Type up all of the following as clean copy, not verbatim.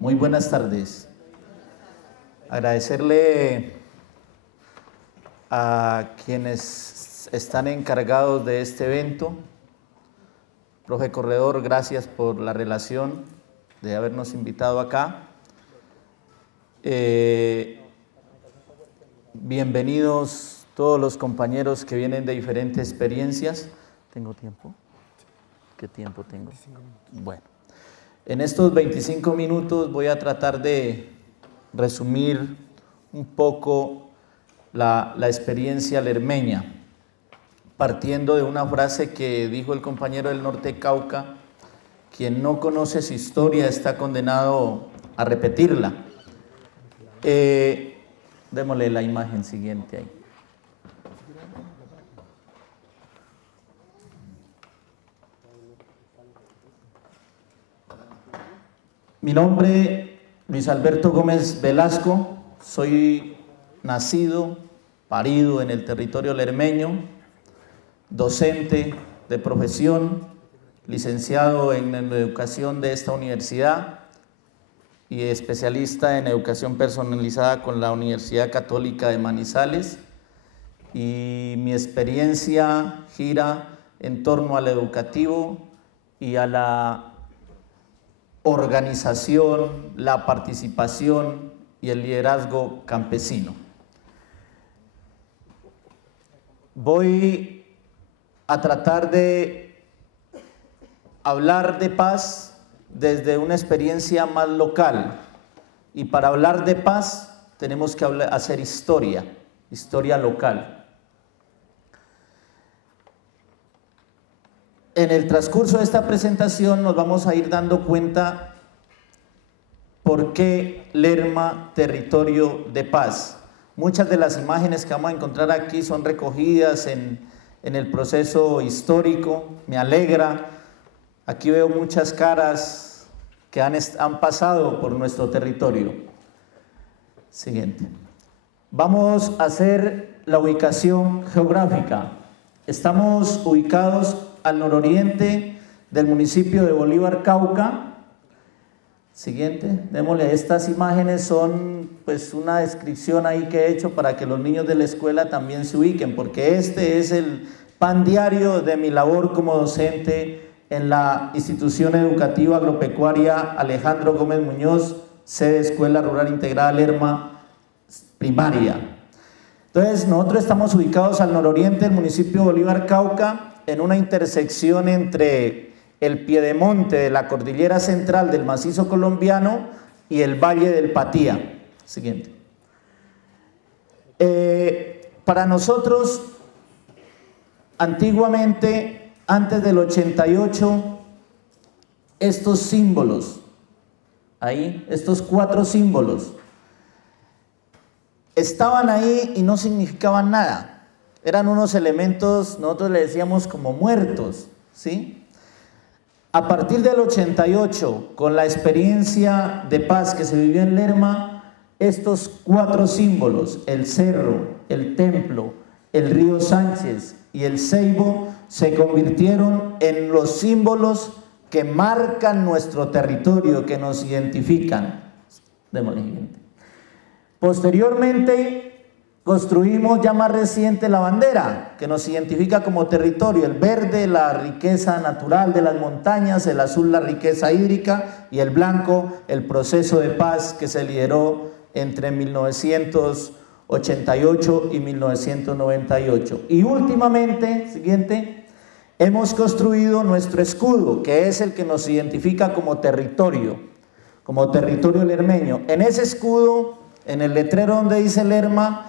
Muy buenas tardes. Agradecerle a quienes están encargados de este evento. Profe Corredor, gracias por la relación de habernos invitado acá. Bienvenidos todos los compañeros que vienen de diferentes experiencias. ¿Tengo tiempo? ¿Qué tiempo tengo? Bueno, en estos 25 minutos voy a tratar de resumir un poco la experiencia lermeña, partiendo de una frase que dijo el compañero del Norte Cauca: quien no conoce su historia está condenado a repetirla. Démosle la imagen siguiente ahí. Mi nombre, Luis Alberto Gómez Velasco, soy nacido, parido en el territorio lermeño, docente de profesión, licenciado en educación de esta universidad y especialista en educación personalizada con la Universidad Católica de Manizales, y mi experiencia gira en torno al educativo y a la organización, la participación y el liderazgo campesino. Voy a tratar de hablar de paz desde una experiencia más local, y para hablar de paz tenemos que hacer historia local. En el transcurso de esta presentación nos vamos a ir dando cuenta por qué Lerma, territorio de paz. Muchas de las imágenes que vamos a encontrar aquí son recogidas en el proceso histórico. Me alegra. Aquí veo muchas caras que han pasado por nuestro territorio. Siguiente. Vamos a hacer la ubicación geográfica. Estamos ubicados al nororiente del municipio de Bolívar, Cauca. Siguiente. Démosle, estas imágenes son pues una descripción ahí que he hecho para que los niños de la escuela también se ubiquen, porque este es el pan diario de mi labor como docente en la institución educativa agropecuaria Alejandro Gómez Muñoz, sede Escuela Rural Integrada Lerma Primaria. Entonces, nosotros estamos ubicados al nororiente del municipio de Bolívar, Cauca, en una intersección entre el piedemonte de la cordillera central del macizo colombiano y el valle del Patía. Siguiente. Para nosotros, antiguamente, antes del 88, estos símbolos, ahí, estos 4 símbolos, estaban ahí y no significaban nada. Eran unos elementos, nosotros le decíamos como muertos, ¿sí? A partir del 88, con la experiencia de paz que se vivió en Lerma, estos 4 símbolos, el cerro, el templo, el río Sánchez y el ceibo, se convirtieron en los símbolos que marcan nuestro territorio, que nos identifican. Démosle siguiente. Posteriormente, construimos ya más reciente la bandera, que nos identifica como territorio: el verde, la riqueza natural de las montañas; el azul, la riqueza hídrica; y el blanco, el proceso de paz que se lideró entre 1988 y 1998. Y últimamente, siguiente, hemos construido nuestro escudo, que es el que nos identifica como territorio lermeño. En ese escudo, en el letrero donde dice Lerma,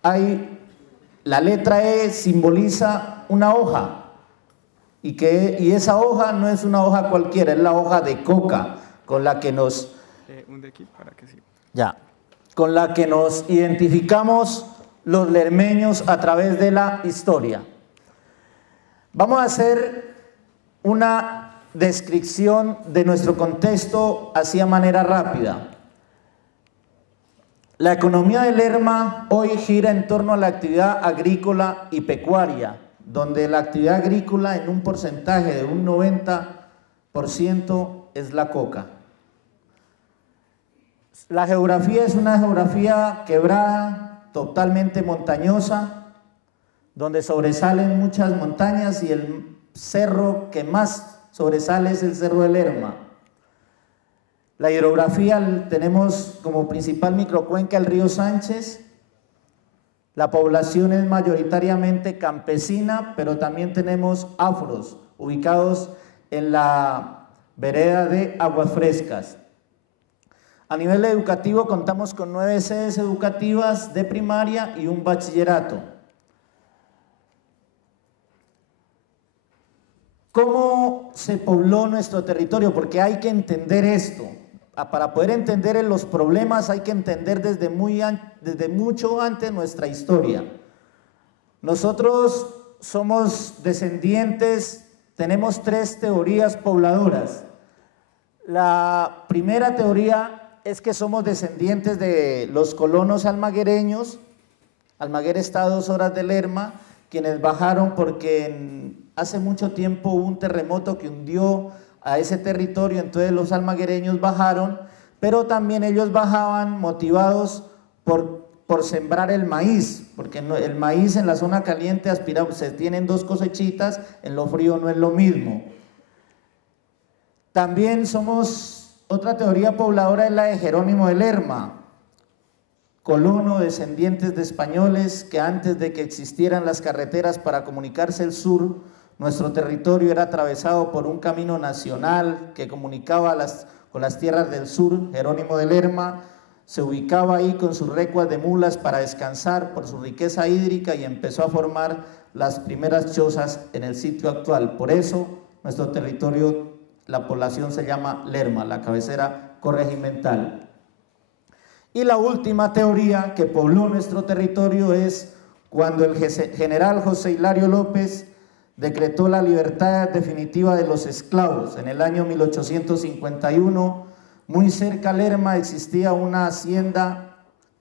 hay la letra E, simboliza una hoja, y esa hoja no es una hoja cualquiera, es la hoja de coca con la que nos con la que nos identificamos los lermeños a través de la historia. Vamos a hacer una descripción de nuestro contexto así a manera rápida. La economía de Lerma hoy gira en torno a la actividad agrícola y pecuaria, donde la actividad agrícola en un porcentaje de un 90% es la coca. La geografía es una geografía quebrada, totalmente montañosa, donde sobresalen muchas montañas y el cerro que más sobresale es el Cerro de Lerma. La hidrografía tenemos como principal microcuenca el río Sánchez. La población es mayoritariamente campesina, pero también tenemos afros ubicados en la vereda de Aguas Frescas. A nivel educativo contamos con 9 sedes educativas de primaria y un bachillerato. ¿Cómo se pobló nuestro territorio? Porque hay que entender esto. Para poder entender los problemas hay que entender desde mucho antes nuestra historia. Nosotros somos descendientes, tenemos 3 teorías pobladoras. La primera teoría es que somos descendientes de los colonos almaguereños. Almaguer está a 2 horas de Lerma, quienes bajaron porque hace mucho tiempo hubo un terremoto que hundió a ese territorio, entonces los almaguereños bajaron, pero también ellos bajaban motivados por sembrar el maíz, porque el maíz en la zona caliente se tienen 2 cosechitas, en lo frío no es lo mismo. También otra teoría pobladora es la de Jerónimo de Lerma, colono, descendientes de españoles que antes de que existieran las carreteras para comunicarse el sur, nuestro territorio era atravesado por un camino nacional que comunicaba con las tierras del sur. Jerónimo de Lerma se ubicaba ahí con sus recuas de mulas para descansar por su riqueza hídrica y empezó a formar las primeras chozas en el sitio actual. Por eso nuestro territorio, la población se llama Lerma, la cabecera corregimental. Y la última teoría que pobló nuestro territorio es cuando el general José Hilario López decretó la libertad definitiva de los esclavos. En el año 1851, muy cerca a Lerma existía una hacienda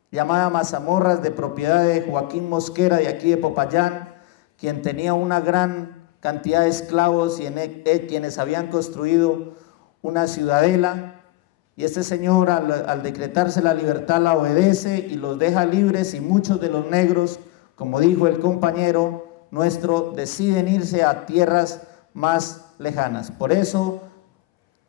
llamada Mazamorras, de propiedad de Joaquín Mosquera, de aquí de Popayán, quien tenía una gran cantidad de esclavos y quienes habían construido una ciudadela. Y este señor, al decretarse la libertad, la obedece y los deja libres, y muchos de los negros, como dijo el compañero nuestro, deciden irse a tierras más lejanas. Por eso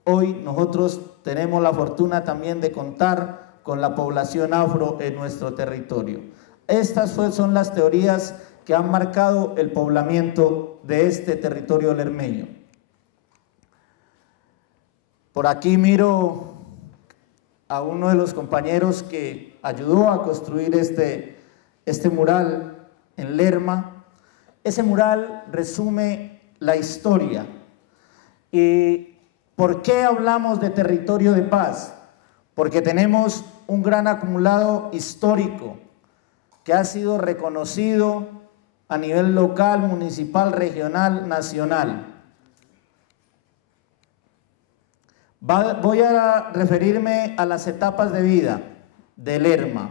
hoy nosotros tenemos la fortuna también de contar con la población afro en nuestro territorio. Estas son las teorías que han marcado el poblamiento de este territorio lermeño. Por aquí miro a uno de los compañeros que ayudó a construir este mural en Lerma. Ese mural resume la historia. ¿Y por qué hablamos de territorio de paz? Porque tenemos un gran acumulado histórico que ha sido reconocido a nivel local, municipal, regional, nacional. Voy a referirme a las etapas de vida de Lerma.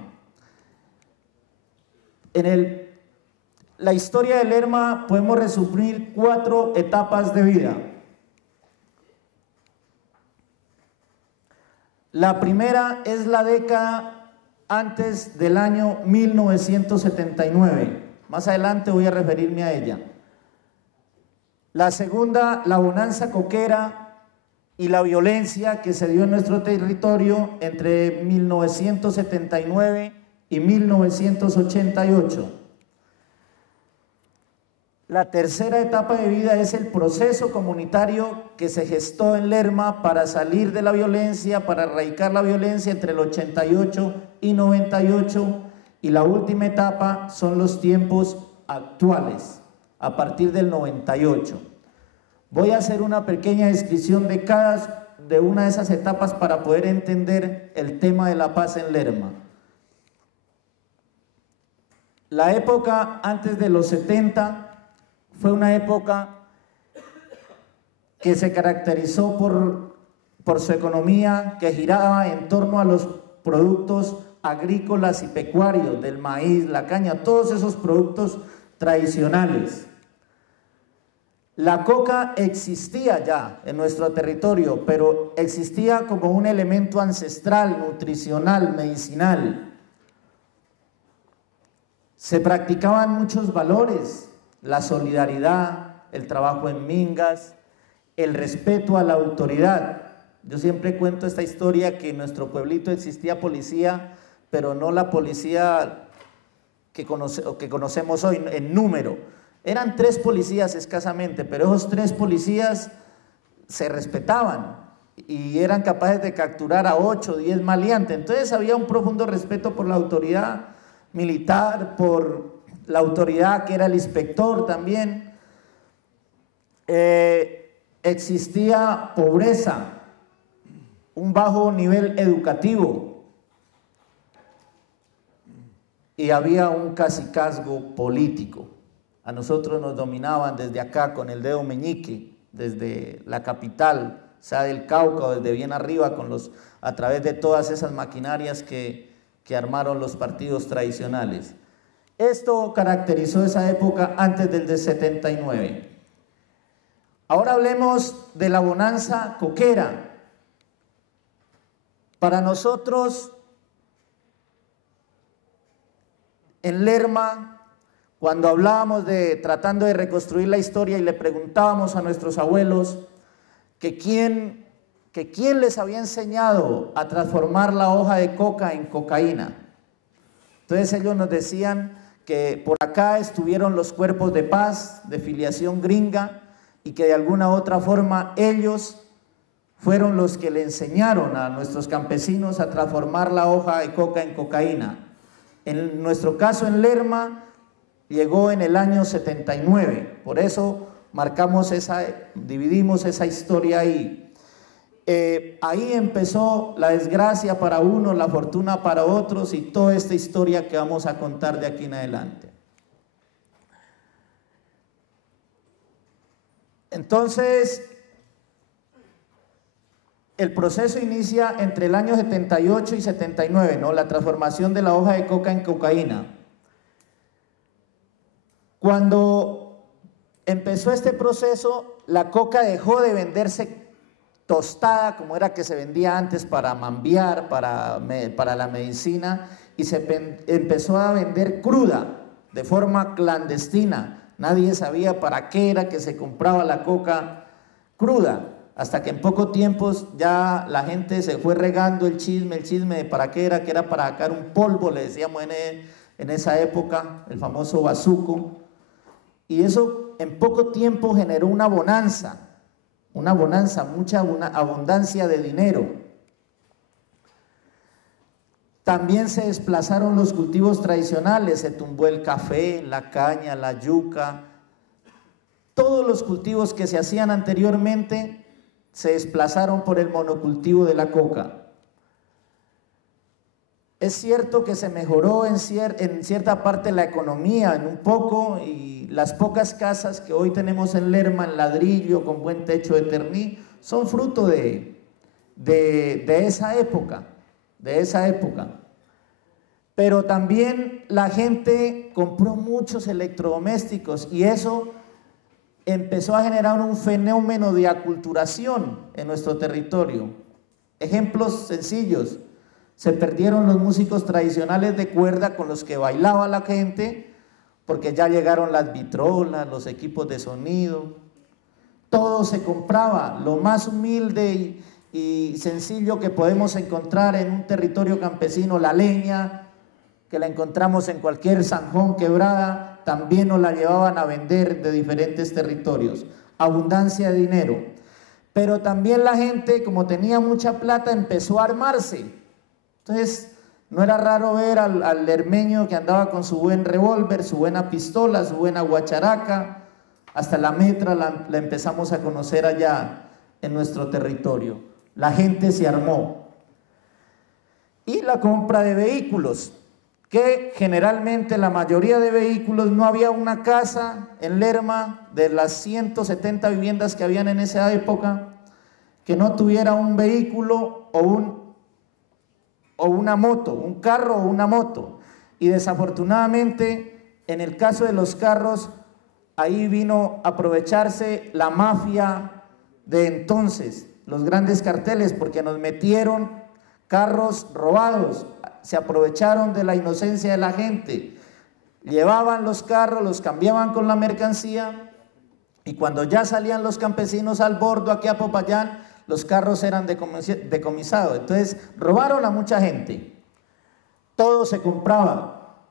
La historia de Lerma podemos resumir 4 etapas de vida. La primera es la década antes del año 1979. Más adelante voy a referirme a ella. La segunda, la bonanza coquera y la violencia que se dio en nuestro territorio entre 1979 y 1988. La tercera etapa de vida es el proceso comunitario que se gestó en Lerma para salir de la violencia, para erradicar la violencia entre el 88 y 98. Y la última etapa son los tiempos actuales, a partir del 98. Voy a hacer una pequeña descripción de una de esas etapas para poder entender el tema de la paz en Lerma. La época antes de los 70 fue una época que se caracterizó por su economía, que giraba en torno a los productos agrícolas y pecuarios, del maíz, la caña, todos esos productos tradicionales. La coca existía ya en nuestro territorio, pero existía como un elemento ancestral, nutricional, medicinal. Se practicaban muchos valores, la solidaridad, el trabajo en mingas, el respeto a la autoridad. Yo siempre cuento esta historia que en nuestro pueblito existía policía, pero no la policía que conocemos hoy en número. Eran 3 policías escasamente, pero esos 3 policías se respetaban y eran capaces de capturar a 8 o 10 maleantes. Entonces había un profundo respeto por la autoridad militar, por la autoridad que era el inspector también. Existía pobreza, un bajo nivel educativo y había un cacicazgo político. A nosotros nos dominaban desde acá con el dedo meñique, desde la capital, o sea, del Cauca, desde bien arriba, a través de todas esas maquinarias que armaron los partidos tradicionales. Esto caracterizó esa época antes del 79. Ahora hablemos de la bonanza coquera. Para nosotros, en Lerma, cuando hablábamos tratando de reconstruir la historia y le preguntábamos a nuestros abuelos que quién les había enseñado a transformar la hoja de coca en cocaína. Entonces ellos nos decían que por acá estuvieron los cuerpos de paz, de filiación gringa, y que de alguna u otra forma ellos fueron los que le enseñaron a nuestros campesinos a transformar la hoja de coca en cocaína. En nuestro caso en Lerma llegó en el año 79, por eso dividimos esa historia ahí. Ahí empezó la desgracia para unos, la fortuna para otros y toda esta historia que vamos a contar de aquí en adelante. Entonces, el proceso inicia entre el año 78 y 79, ¿no? La transformación de la hoja de coca en cocaína. Cuando empezó este proceso, la coca dejó de venderse tostada, como era que se vendía antes para mambiar, para la medicina, y se empezó a vender cruda, de forma clandestina. Nadie sabía para qué era que se compraba la coca cruda, hasta que en poco tiempo ya la gente se fue regando el chisme de para qué era, que era para sacar un polvo, le decíamos en esa época, el famoso bazuco. Y eso en poco tiempo generó una bonanza, mucha abundancia de dinero. También se desplazaron los cultivos tradicionales, se tumbó el café, la caña, la yuca. Todos los cultivos que se hacían anteriormente se desplazaron por el monocultivo de la coca. Es cierto que se mejoró en cierta parte la economía, en un poco, y las pocas casas que hoy tenemos en Lerma, en ladrillo, con buen techo de terní, son fruto de esa época, Pero también la gente compró muchos electrodomésticos y eso empezó a generar un fenómeno de aculturación en nuestro territorio. Ejemplos sencillos. Se perdieron los músicos tradicionales de cuerda con los que bailaba la gente, porque ya llegaron las vitrolas, los equipos de sonido. Todo se compraba, lo más humilde y sencillo que podemos encontrar en un territorio campesino, la leña, que la encontramos en cualquier zanjón, quebrada, también nos la llevaban a vender de diferentes territorios. Abundancia de dinero. Pero también la gente, como tenía mucha plata, empezó a armarse. Entonces, no era raro ver al lermeño que andaba con su buen revólver, su buena pistola, su buena guacharaca. Hasta la metra la empezamos a conocer allá en nuestro territorio. La gente se armó. Y la compra de vehículos, que generalmente la mayoría de vehículos, no había una casa en Lerma, de las 170 viviendas que habían en esa época, que no tuviera un vehículo o una moto, un carro o una moto. Y desafortunadamente, en el caso de los carros, ahí vino a aprovecharse la mafia de entonces, los grandes carteles, porque nos metieron carros robados, se aprovecharon de la inocencia de la gente, llevaban los carros, los cambiaban con la mercancía, y cuando ya salían los campesinos al bordo aquí a Popayán, los carros eran decomisados. Entonces robaron a mucha gente, todo se compraba.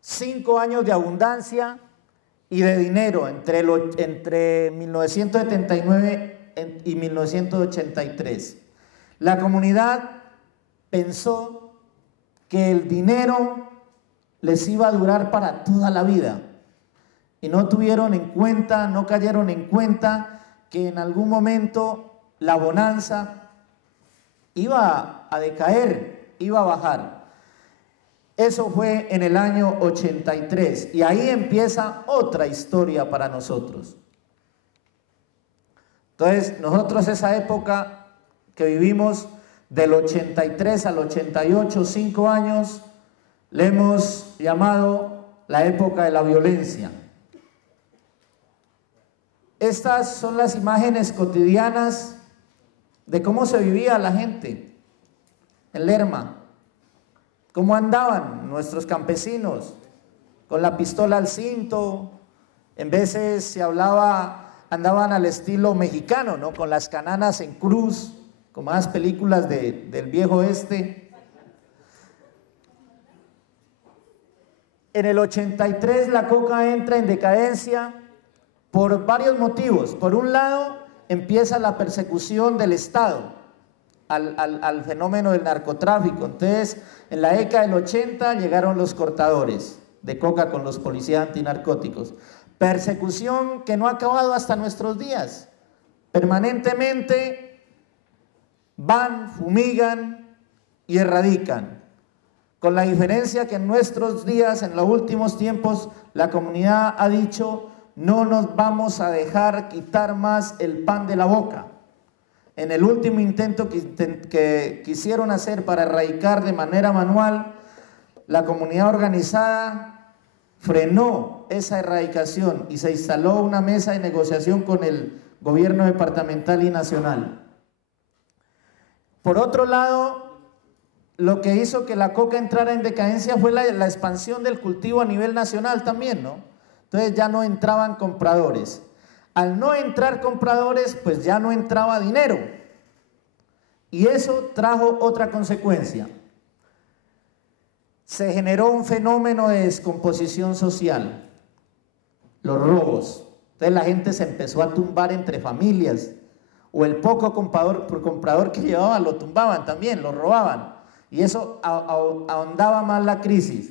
5 años de abundancia y de dinero entre 1979 y 1983. La comunidad pensó que el dinero les iba a durar para toda la vida y no tuvieron en cuenta, no cayeron en cuenta que en algún momento la bonanza iba a decaer, iba a bajar. Eso fue en el año 83 y ahí empieza otra historia para nosotros. Entonces, nosotros esa época que vivimos del 83 al 88, 5 años, le hemos llamado la época de la violencia. Estas son las imágenes cotidianas de cómo se vivía la gente en Lerma. ¿Cómo andaban nuestros campesinos? Con la pistola al cinto, en veces se hablaba, andaban al estilo mexicano, ¿no? Con las cananas en cruz, como las películas del viejo oeste. En el 83 la coca entra en decadencia por varios motivos. Por un lado, empieza la persecución del Estado al fenómeno del narcotráfico. Entonces, en la década del 80 llegaron los cortadores de coca con los policías antinarcóticos. Persecución que no ha acabado hasta nuestros días. Permanentemente van, fumigan y erradican. Con la diferencia que en nuestros días, en los últimos tiempos, la comunidad ha dicho: no nos vamos a dejar quitar más el pan de la boca. En el último intento que quisieron hacer para erradicar de manera manual, la comunidad organizada frenó esa erradicación y se instaló una mesa de negociación con el gobierno departamental y nacional. Por otro lado, lo que hizo que la coca entrara en decadencia fue la expansión del cultivo a nivel nacional también, ¿no? Entonces ya no entraban compradores. Al no entrar compradores, pues ya no entraba dinero. Y eso trajo otra consecuencia. Se generó un fenómeno de descomposición social. Los robos. Entonces la gente se empezó a tumbar entre familias. O el poco comprador que llevaban lo tumbaban también, lo robaban. Y eso ahondaba más la crisis.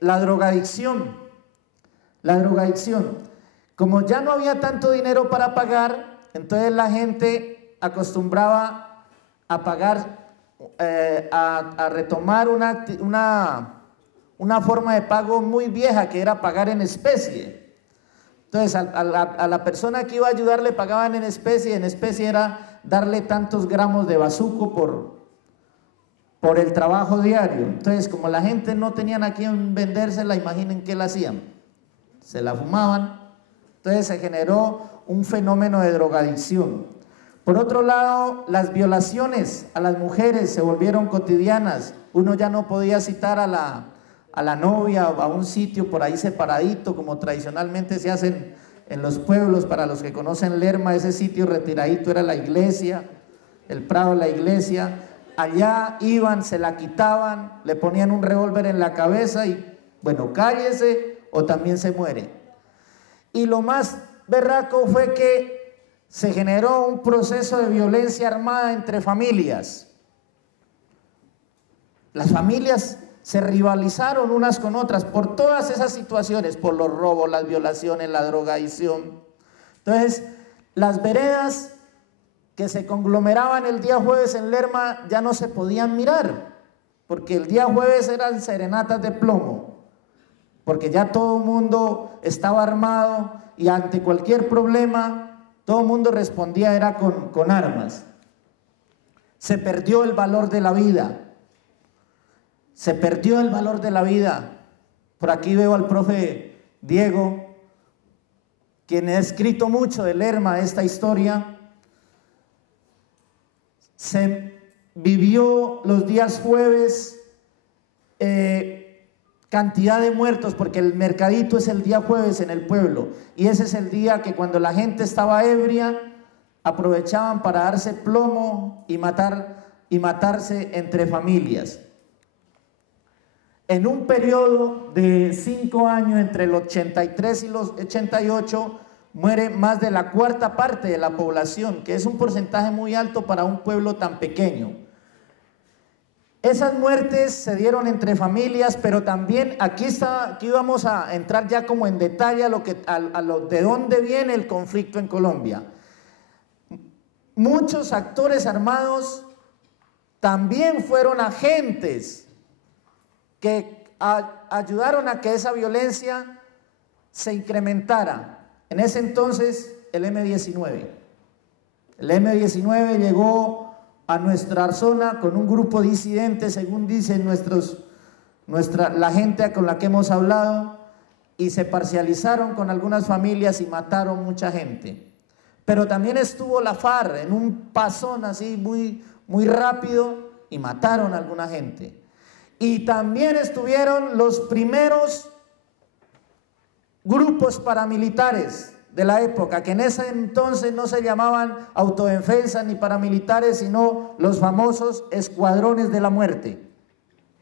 La drogadicción. La drogadicción, como ya no había tanto dinero para pagar, entonces la gente acostumbraba a pagar, a retomar una forma de pago muy vieja, que era pagar en especie. Entonces a la persona que iba a ayudar le pagaban en especie era darle tantos gramos de bazuco por el trabajo diario. Entonces, como la gente no tenían a quién vendérsela, imaginen qué la hacían. Se la fumaban. Entonces se generó un fenómeno de drogadicción. Por otro lado, las violaciones a las mujeres se volvieron cotidianas. Uno ya no podía citar a la novia a un sitio por ahí separadito, como tradicionalmente se hacen en los pueblos. Para los que conocen Lerma, ese sitio retiradito era la iglesia, el prado de la iglesia. Allá iban, se la quitaban, le ponían un revólver en la cabeza y, bueno, cállese o también se muere. Y lo más berraco fue que se generó un proceso de violencia armada entre familias. Las familias se rivalizaron unas con otras por todas esas situaciones, por los robos, las violaciones, la drogadicción. Entonces, las veredas que se conglomeraban el día jueves en Lerma ya no se podían mirar, porque el día jueves eran serenatas de plomo, porque ya todo el mundo estaba armado y ante cualquier problema todo el mundo respondía era con armas. Se perdió el valor de la vida. Se perdió el valor de la vida. Por aquí veo al profe Diego, quien ha escrito mucho de Lerma, esta historia, se vivió los días jueves cantidad de muertos, porque el mercadito es el día jueves en el pueblo, y ese es el día que cuando la gente estaba ebria, aprovechaban para darse plomo y matarse entre familias. En un periodo de 5 años, entre el 83 y los 88, muere más de la cuarta parte de la población, que es un porcentaje muy alto para un pueblo tan pequeño. Esas muertes se dieron entre familias, pero también aquí vamos a entrar ya como en detalle de dónde viene el conflicto en Colombia. Muchos actores armados también fueron agentes que ayudaron a que esa violencia se incrementara. En ese entonces, el M-19. El M-19 llegó a nuestra zona con un grupo disidente, según dicen la gente con la que hemos hablado, y se parcializaron con algunas familias y mataron mucha gente. Pero también estuvo la FARC en un pasón así muy rápido y mataron a alguna gente. Y también estuvieron los primeros grupos paramilitares de la época, que en ese entonces no se llamaban autodefensa ni paramilitares, sino los famosos escuadrones de la muerte.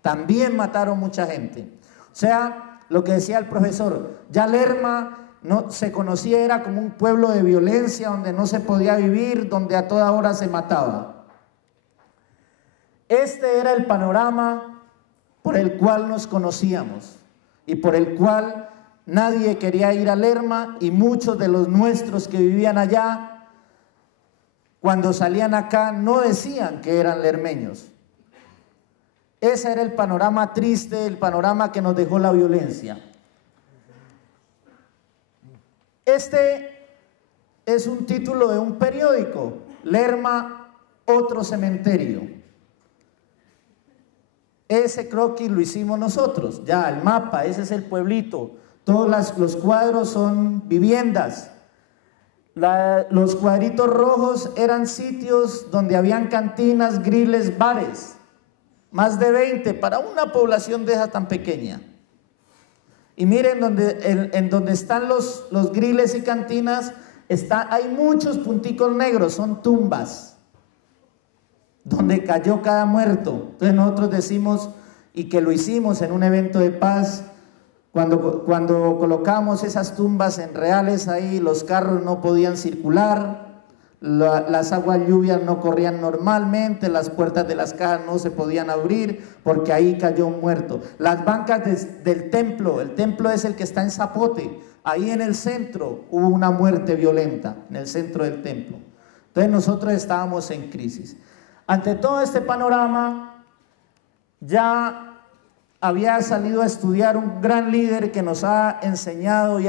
También mataron mucha gente. O sea, lo que decía el profesor, ya Lerma no se conocía, era como un pueblo de violencia, donde no se podía vivir, donde a toda hora se mataba. Este era el panorama por el cual nos conocíamos y por el cual nadie quería ir a Lerma, y muchos de los nuestros que vivían allá, cuando salían acá, no decían que eran lermeños. Ese era el panorama triste, el panorama que nos dejó la violencia. Este es un título de un periódico, Lerma, otro cementerio. Ese croquis lo hicimos nosotros, ya el mapa, ese es el pueblito. Todos los cuadros son viviendas. Los cuadritos rojos eran sitios donde habían cantinas, griles, bares. Más de 20 para una población de esa tan pequeña. Y miren en donde están los griles y cantinas, hay muchos punticos negros, son tumbas, donde cayó cada muerto. Entonces nosotros decimos, y que lo hicimos en un evento de paz, cuando colocamos esas tumbas en reales ahí, los carros no podían circular, las aguas lluvias no corrían normalmente, las puertas de las cajas no se podían abrir porque ahí cayó un muerto. Las bancas del templo, el templo es el que está en Zapote, ahí en el centro hubo una muerte violenta, en el centro del templo. Entonces nosotros estábamos en crisis. Ante todo este panorama, ya había salido a estudiar un gran líder que nos ha enseñado y